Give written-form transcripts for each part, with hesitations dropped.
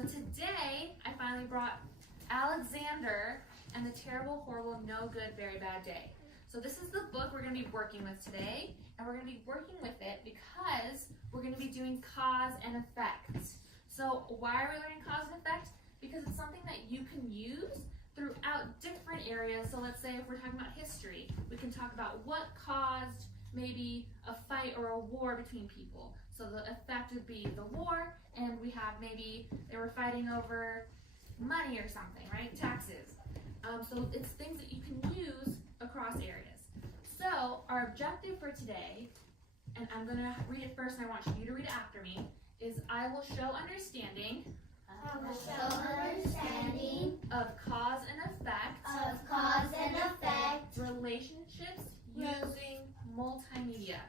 So today, I finally brought Alexander and the Terrible, Horrible, No Good, Very Bad Day. So this is the book we're going to be working with today, and we're going to be working with it because we're going to be doing cause and effect. So why are we learning cause and effect? Because it's something that you can use throughout different areas. So let's say if we're talking about history, we can talk about what caused maybe a fight or a war between people. So the effect would be the war, and we have maybe they were fighting over money or something, right? Taxes. So it's things that you can use across areas. So our objective for today, and I'm going to read it first and I want you to read it after me, is I will show understanding of cause and effect, relationships using multimedia.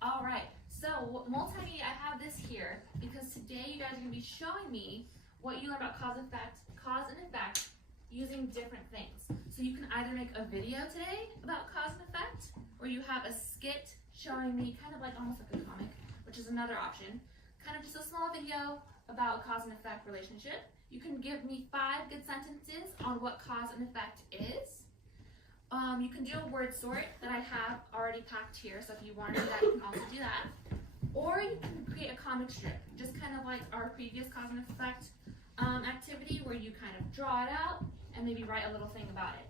All right, so multimedia, I have this here because today you guys are going to be showing me what you learn about cause and effect using different things. So you can either make a video today about cause and effect, or you have a skit showing me kind of like almost like a comic, which is another option. Kind of just a small video about cause and effect relationship. You can give me 5 good sentences on what cause and effect is. You can do a word sort that I have already packed here, so if you want to do that, you can also do that. Or you can create a comic strip, just kind of like our previous cause and effect activity where you kind of draw it out and maybe write a little thing about it.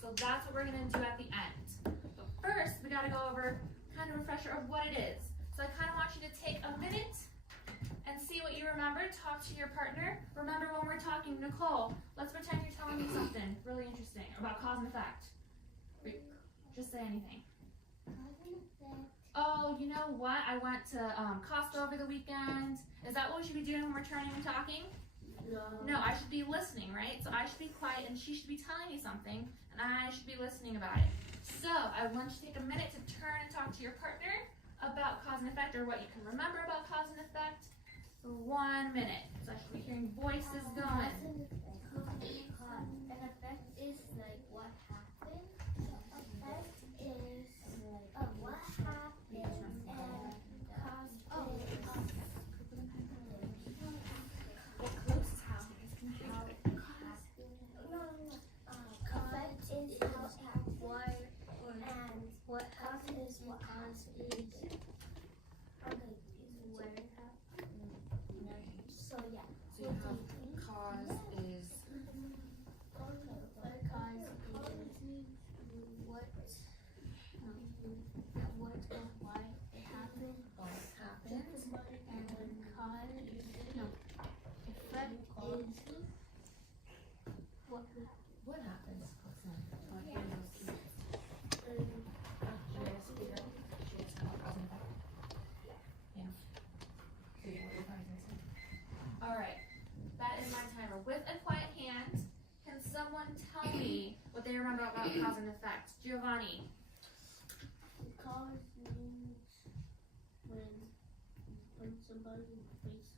So that's what we're going to do at the end. But first, we got to go over kind of a refresher of what it is. So I kind of want you to take a minute and see what you remember. Talk to your partner. Remember when we're talking, Nicole, let's pretend you're telling me something really interesting about cause and effect. Just say anything. Oh, you know what? I went to Costco over the weekend. Is that what we should be doing when we're turning and talking? No, I should be listening, right? So I should be quiet and she should be telling me something and I should be listening about it. So I want you to take a minute to turn and talk to your partner about cause and effect, or what you can remember about cause and effect for 1 minute. So I should be hearing voices going. Cause and effect is like what happened. Effect is what happened and cause what happened is what cause is. Okay, where it happened. So yeah. So you have cause is Cause is what or why it happened. what happened. And then cause effect is What happens? All right, that is my timer. With a quiet hand, can someone tell me what they remember about cause and effect? Giovanni. cause means when somebody face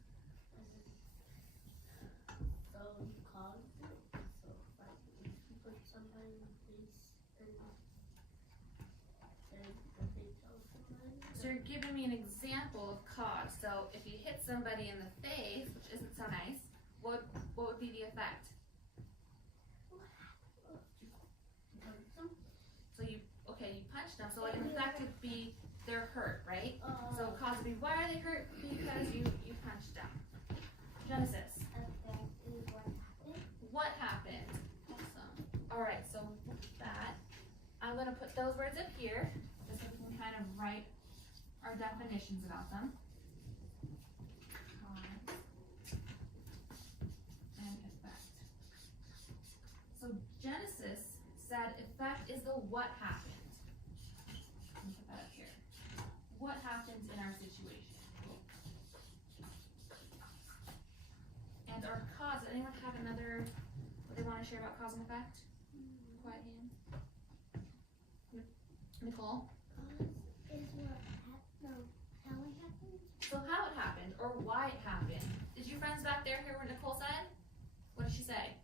so you cause it. So like if you put somebody in the face and they tell somebody. So you're giving me an example of cause. So if you hit somebody in the face, which isn't so nice, what would be the effect? So you punched them. So like an effect would be they're hurt, right? So cause would be why are they hurt? Because you punched them. Genesis. Effect is what happened. What happened? Awesome. All right. So with that, I'm gonna put those words up here just so we can kind of write our definitions about them. Cause and effect. So Genesis said effect is the what happened. Let me put that up here. What happened in our situation? And our cause. Does anyone have another what they want to share about cause and effect? Quiet hand. Nicole? Cause is what happened. How it happened. So how it happened or why it happened. Did you friends back there hear what Nicole said? What did she say?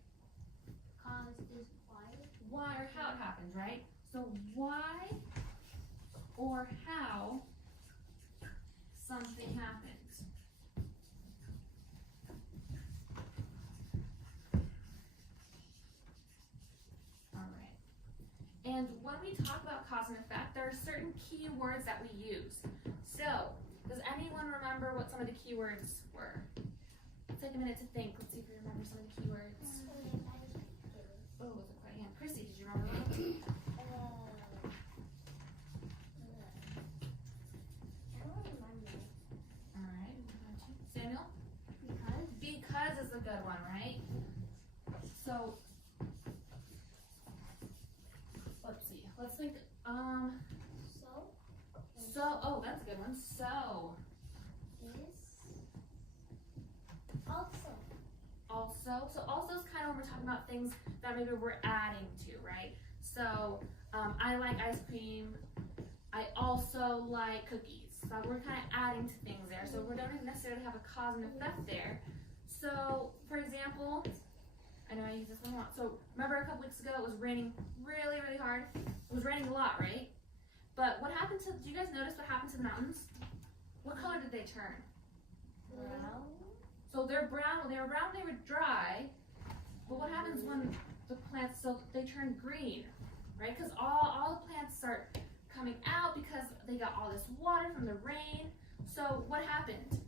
Cause is why. Why or how it happened, right? So why or how something happens. Alright. And when we talk about cause and effect, there are certain key words that we use. So, does anyone remember what some of the key words were? Let's take a minute to think. Let's see if we remember some of the key words. Oh, it was a quiet hand. Chrissy, did you remember one? Alright. Samuel? Because is a good one, right? So, let's see. Let's think. Oh, that's a good one. So, also is kind of when we're talking about things that maybe we're adding to, right? So, I like ice cream. I also like cookies. So we're kind of adding to things there. So we don't necessarily have a cause and effect there. So, for example, I know I use this one a lot. So remember a couple weeks ago it was raining really, really hard? It was raining a lot, right? But what happened to, do you guys notice what happened to the mountains? What color did they turn? Brown. So they're brown, they were brown, they were dry. But what happens when the plants, so they turn green, right? Because all the plants start coming out because they got all this water from the rain. So what happened?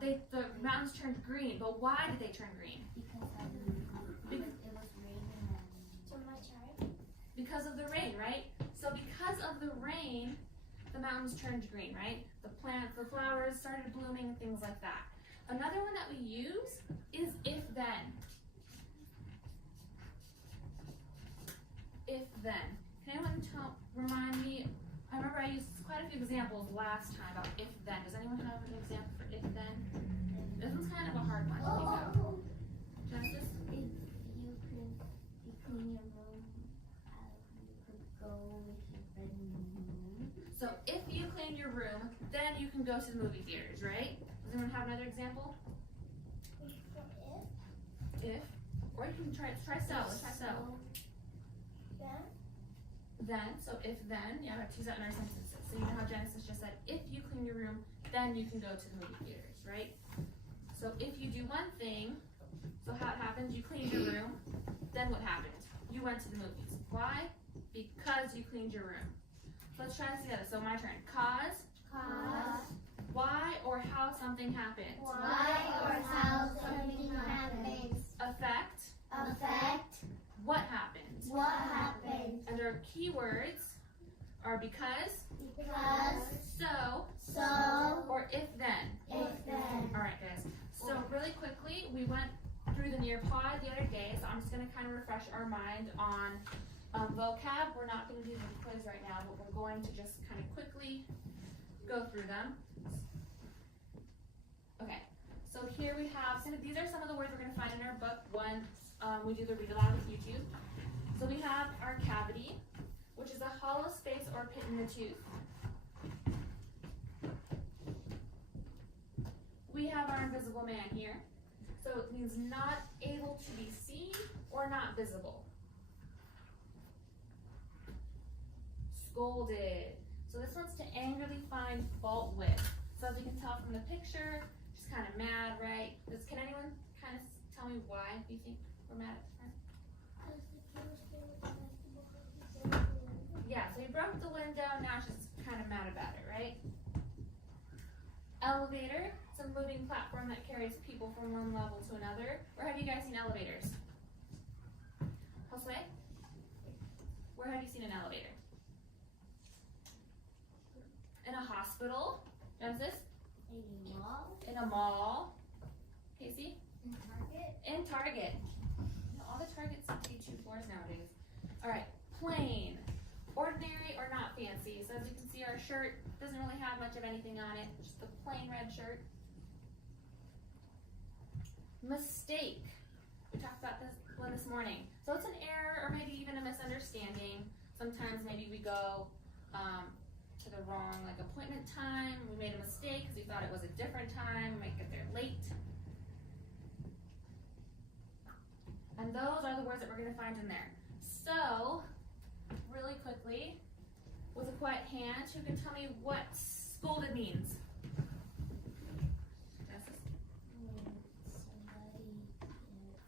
The mountains turned green, but why did they turn green? Because it was raining. So much hard. Because of the rain, right? So because of the rain, the mountains turned green, right? The plants, the flowers started blooming and things like that. Another one that we use is if then. If then. Can anyone remind me? I remember I used quite a few examples last time about if then. Does anyone have an example for if then? This one's kind of a hard one to think of. Genesis? If you clean your room, you could go with your bedroom. So if you clean your room, then you can go to the movie theaters, right? Does anyone have another example? If. Or you can try so. Let's try so. Then, so if then, yeah, we have to use that in our sentences. So you know how Genesis just said, if you clean your room, then you can go to the movie theaters, right? So if you do one thing, so how it happens, you cleaned your room, then what happened? You went to the movies. Why? Because you cleaned your room. So let's try this together. So my turn. Cause. Why or how something happened. Why or how something happens. Effect. What happened. What happened. And our keywords are because, so, or if then. Alright guys, so really quickly, we went through the Nearpod the other day, so I'm just going to kind of refresh our mind on vocab. We're not going to do the quiz right now, but we're going to just kind of quickly go through them. Okay, so here we have, these are some of the words we're going to find in our book once we do the read aloud with YouTube. So we have our cavity, which is a hollow space or pit in the tooth. We have our invisible man here. So it means not able to be seen or not visible. Scolded. So this one's to angrily find fault with. So as you can tell from the picture, she's kind of mad, right? Can anyone kind of tell me why you think we're mad at the friend? Yeah, so you broke the window, now she's kind of mad about it, right? Elevator, it's a moving platform that carries people from one level to another. Where have you guys seen elevators? Josue? Where have you seen an elevator? In a hospital. Genesis? In a mall. Casey? In Target. All the Targets do 2 floors nowadays. Alright, plain. Ordinary or not fancy. So as you can see, our shirt doesn't really have much of anything on it. Just a plain red shirt. Mistake. We talked about this one this morning. So it's an error or maybe even a misunderstanding. Sometimes maybe we go to the wrong appointment time. We made a mistake because we thought it was a different time. We might get there late. And those are the words that we're going to find in there. So, really quickly, with a quiet hand, who can tell me what scolded means? Genesis? When somebody gets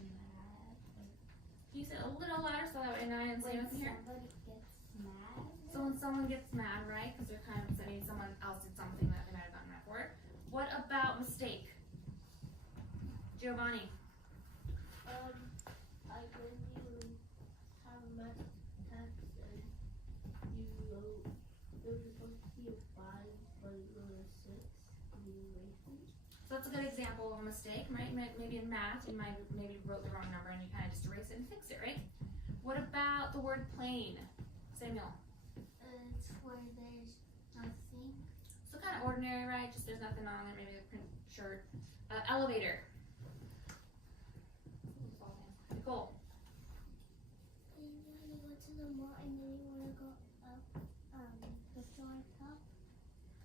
mad. Can you say it a little louder so that way I and Sam can hear? Somebody gets mad. So when someone gets mad, right? Because they're kind of saying someone else did something that they might have gotten mad for. What about mistake? Giovanni. Like when you have math text and you wrote, it was supposed to be a 5, but you wrote a 6, and you erased it. So that's a good example of a mistake, right? Maybe in math, you might maybe wrote the wrong number and you kind of just erase it and fix it, right? What about the word plain? Samuel. It's where there's nothing. So kind of ordinary, right? Just there's nothing on it. Maybe a print shirt. Elevator. Nicole. And then you go to the mall and then you want to go up the floor on top.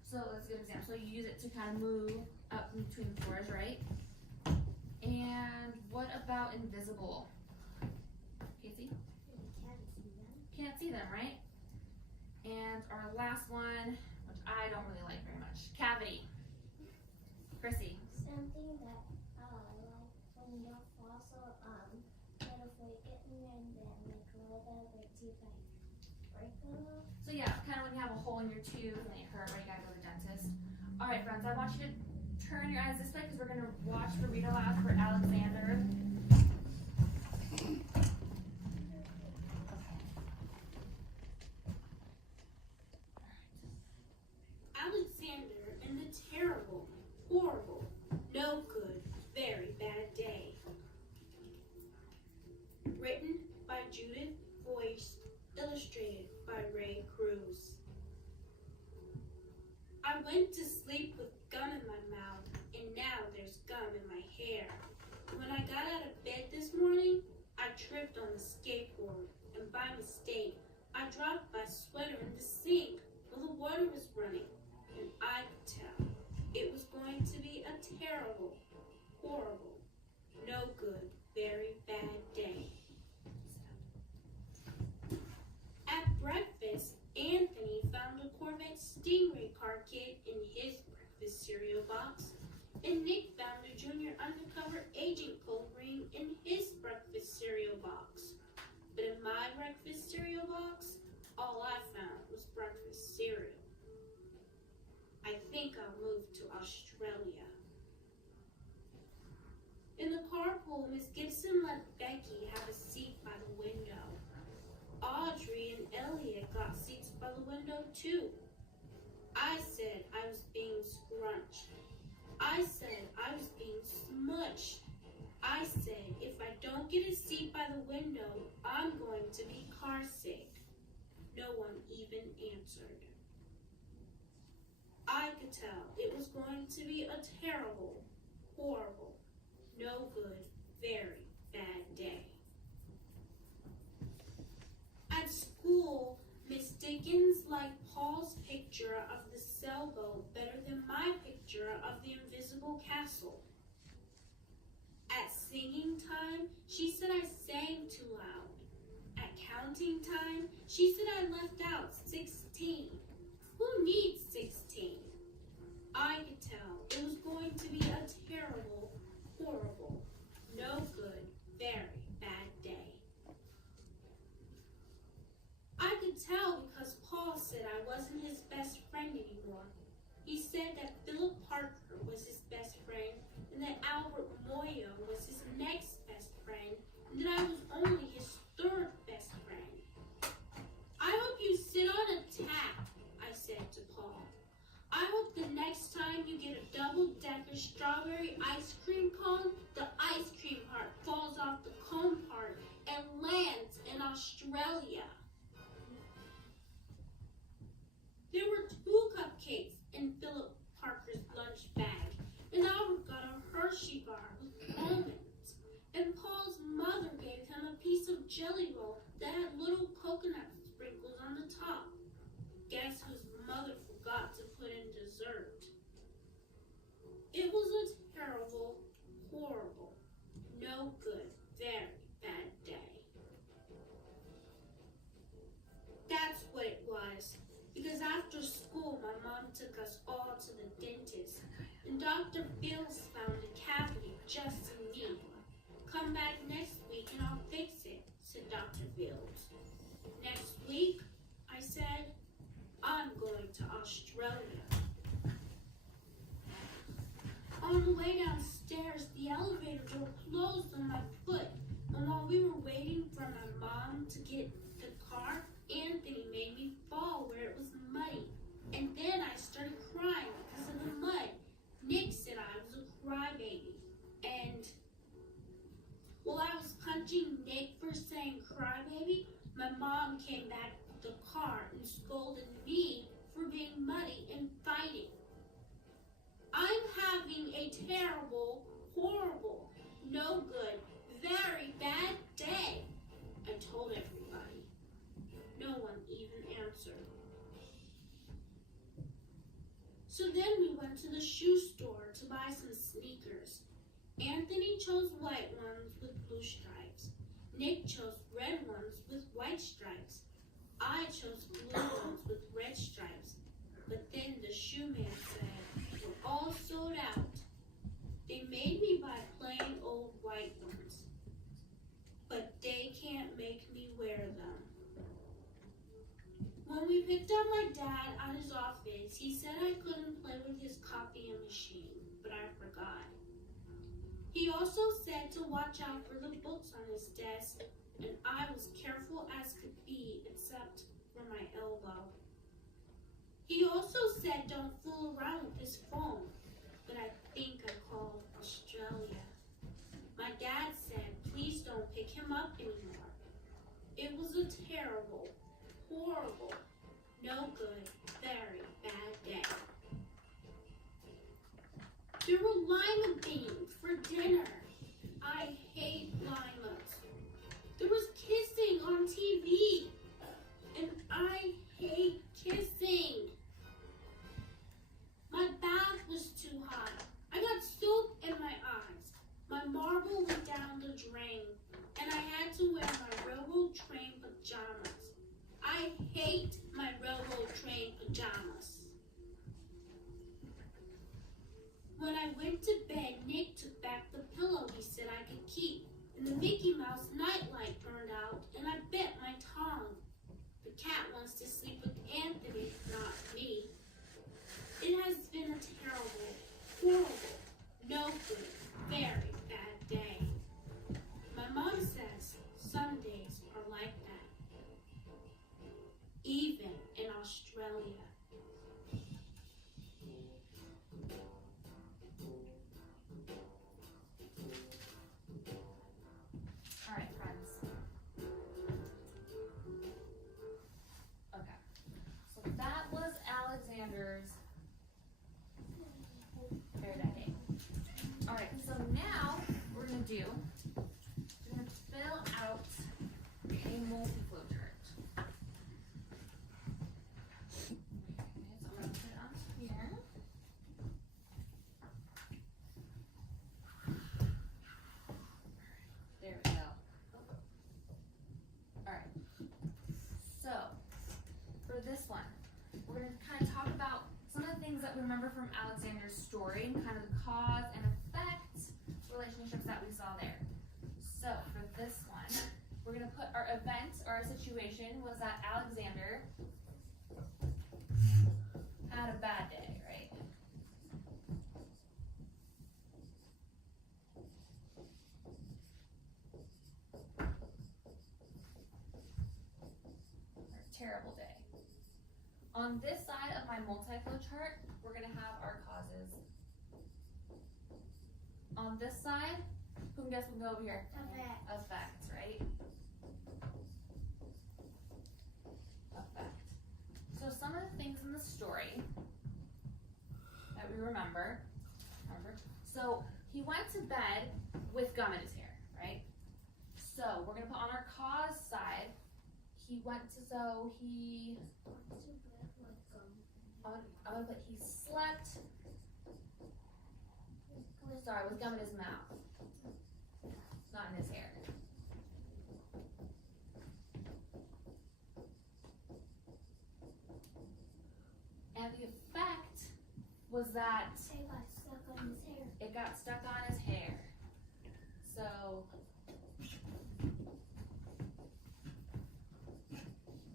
So that's a good example. So you use it to kind of move up in between the floors, right? And what about invisible? Casey? You can't see them. Can't see them, right? And our last one, which I don't really like very much, cavity. Chrissy. Something that like when you don't fall, so get a break it and then like roll that like to like break it off. So yeah, kind of when you have a hole in your tooth and it hurt, right? You gotta go to the dentist. All right, friends, I want you to turn your eyes this way because we're gonna watch the read aloud for Alexander. Alexander and the terrible, horrible, no good, very bad day. Written by Judith Voice, illustrated by Ray Cruz. I went to sleep with gum in my mouth, and now there's gum in my hair. When I got out of bed this morning, I tripped on the skateboard, and by mistake, I dropped my sweater in the sink while the water was running. And I could tell it was going to be a terrible, horrible, no good, very bad day. At breakfast, Anthony found a Corvette Stingray car kit in his breakfast cereal box, and Nick found a Junior Undercover Agent gold ring in his breakfast cereal box. But in my breakfast cereal box, all I found was breakfast cereal. I think I'll move to Australia. In the carpool, Miss Gibson let Becky have a seat by the window. Audrey and Elliot got seats by the window too. I said I was being scrunched. I said I was being smushed. I said if I don't get a seat by the window, I'm going to be car sick. No one even answered. I could tell it was going to be a terrible, horrible, no good, very bad day. At school, Miss Dickens liked Paul's picture of the sailboat better than my picture of the invisible castle. At singing time, she said I sang too loud. At counting time, she said I left out 16. Who needs 16? I could tell it was going to be a terrible, horrible, no good, very bad day. I could tell because Paul said I wasn't his best friend anymore. He said that Philip Parker was his best friend and that Albert Moyo was his next best friend and that I was only his third best friend. I hope you sit on a tap, I said to Paul. I hope the next time you get a double-decker strawberry ice cream cone, the ice cream part falls off the cone part and lands in Australia. There were 2 cupcakes in Philip Parker's lunch bag, and Albert got a Hershey bar with almonds, and Paul's mother gave him a piece of Jelly Roll that had little coconut sprinkles on the top. Guess whose mother forgot to put in dessert? It was a terrible, horrible, no good, very bad day. That's what it was, because after school my mom took Dr. Bills found a cavity just in me. Come back next week and I'll fix it, said Dr. Bills. Next week, I said, I'm going to Australia. On the way downstairs, the elevator door closed on my foot, and while we were waiting for my mom to get the car, Anthony made me fall where it was muddy, and then I started crying because of the mud. Nick said I was a crybaby, and while I was punching Nick for saying crybaby, my mom came back with the car and scolded me for being muddy and fighting. I'm having a terrible, horrible, no good, very bad day, I told everybody. No one even answered. So then we went to the shoe store to buy some sneakers. Anthony chose white ones with blue stripes. Nick chose red ones with white stripes. I chose blue ones with red stripes. But then the shoe man said, we're all sold out. They made me buy plain old white ones. But they can't make me wear them. When we picked up my dad at his office, he said I couldn't play with his copying machine, but I forgot. He also said to watch out for the books on his desk, and I was careful as could be, except for my elbow. He also said don't fool around with his phone, but I think I called Australia. My dad said please don't pick him up anymore. It was a terrible, horrible, no good, very bad day. There were lima beans for dinner. I hate limas. There was kissing on TV, and I hate kissing. My bath was too hot. I got soap in my eyes. My marble went down the drain, and I had to wear my railroad train pajamas. I hate my railroad train pajamas. When I went to bed, Nick took back the pillow he said I could keep, and the Mickey Mouse nightlight burned out, and I bit my tongue. The cat wants to sleep with Anthony, not me. It has been a terrible, horrible, no good, very bad day. My mom says some days are like that, even in Australia. All right, friends. Okay. So that was Alexander's very bad day. All right. So now we're gonna fill out a multi-flow chart. Okay. So I'm gonna put it on here. There we go. Alright. So, for this one, we're going to kind of talk about some of the things that we remember from Alexander's story and kind of the cause and effect relationships that we saw there. So, for this one, we're going to put our event or our situation was that Alexander had a bad day, right? Terrible day. On this side of my multi-flow chart, we're going to have our causes. On this side, who can guess will go over here? Effects, right? Effect. So some of the things in the story that we remember. So he went to bed with gum in his hair, right? So we're going to put on our cause side. He went to, I'm gonna put he slept, sorry, with gum in his mouth, not in his hair. And the effect was that It got stuck on his hair. it got stuck on his hair. So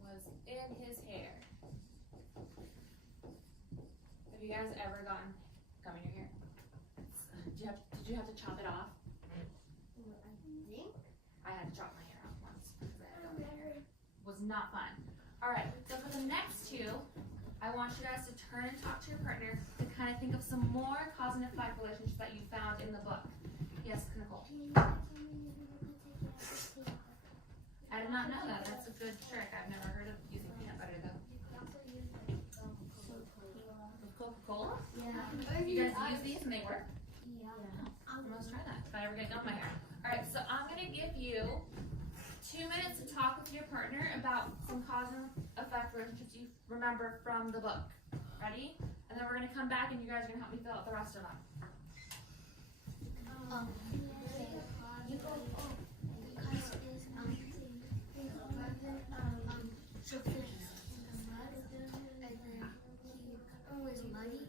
was in his hair. Have you guys ever gotten gum in your hair? Did you have to chop it off? I think. I had to chop my hair off once because I had gum in my hair. Was not fun. All right, so for the next two, I want you guys to turn and talk to your partner to kind of think of some more cause and effect relationships that you found in the book. Yes, Nicole. I did not know that. That's a good trick. I've never heard of using peanut butter though. With Coca-Cola? Yeah. You guys use these and they work? Yeah. I'm gonna try that if I ever get gum in my hair. All right, so I'm gonna give you 2 minutes to talk with your partner about some cause and effect relationships you remember from the book. Ready? And then we're gonna come back and you guys are gonna help me fill out the rest of them. You go, because it's, so fish in the mud, and then he was muddy.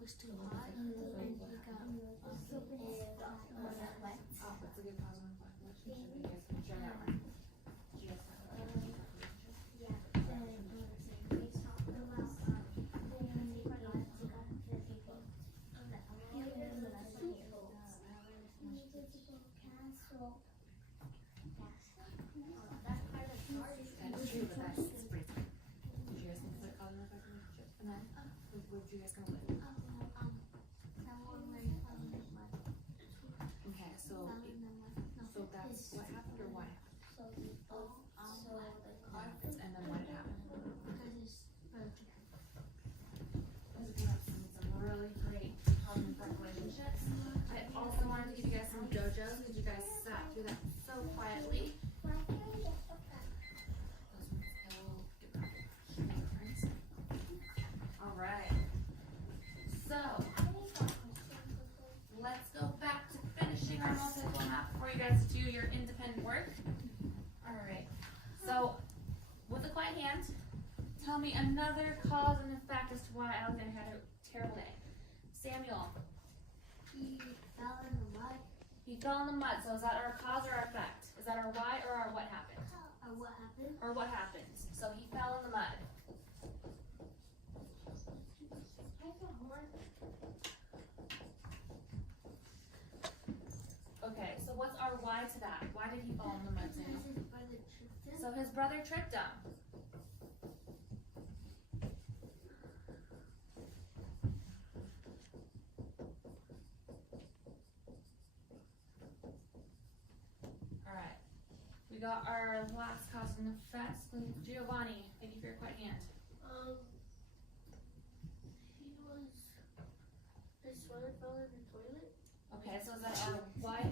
Was too hot and he got wet. Oh, that's a good cause and effect relationship. You guys can share that one. Do you guys have a relationship? That's true, but that's it's pretty tough. Did you guys think it's a cause and effect relationship? And then, what did you guys come up with? Okay, so that's what happened or why? And then what happened? Those are some really great cause and effect relationships. I also wanted to give you guys some JoJo's because you guys sat through that so quietly. Alright. So, let's go back to finishing our multiple map before you guys do your independent work. Alright. So, with a quiet hand, tell me another cause and effect as to why Alexander had a terrible day. Samuel. He fell in the mud. He fell in the mud, so is that our cause or our effect? Is that our why or our what happened? What happened? Or what happened? So he fell in the mud. Okay, so what's our why to that? Why did he fall in the mud, Samuel? His brother tripped him. So his brother tripped him. Alright. We got our last cause and effect. Giovanni, thank you for your quiet hand. His brother fell in the toilet. Okay, so is that our why it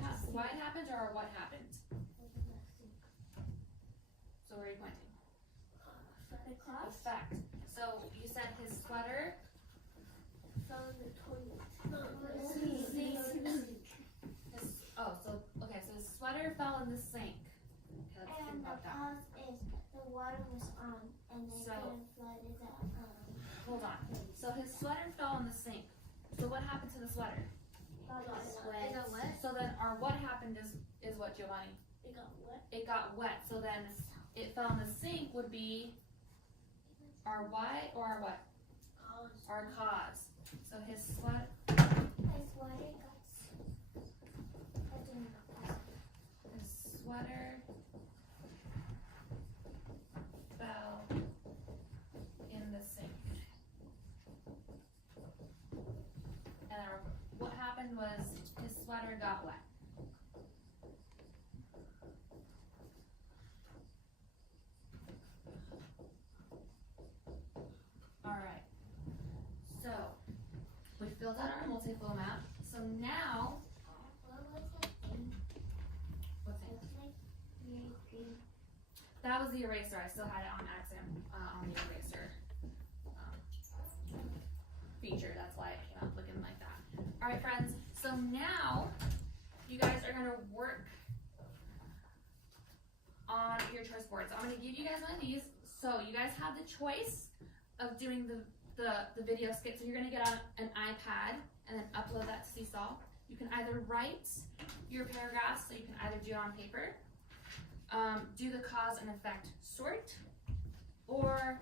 happened or our what happened? So where are you pointing? Effect. So you said his sweater Fell in the toilet. so his sweater fell in the sink. Okay, let's think And the about that. cause is the water was on and they So- couldn't flood it out. Hold on. So his sweater fell in the sink. So what happened to the sweater? It got wet. So then our what happened is what, Giovanni? It got wet. It got wet. So then it fell in the sink would be our why or our what? Our cause. So his sweat. His water got. His sweater happened was his sweater got wet. Alright, so we filled out our multi-flow map. So now, What was that thing? what's It it? was like really green. That was the eraser. I still had it on accident on the eraser feature. That's why it came out looking like that. Alright, friends. So now you guys are going to work on your choice board. So I'm going to give you guys one of these. So you guys have the choice of doing the video skit. So you're going to get on an iPad and then upload that to Seesaw. You can either write your paragraphs, so you can either do it on paper, do the cause and effect sort, or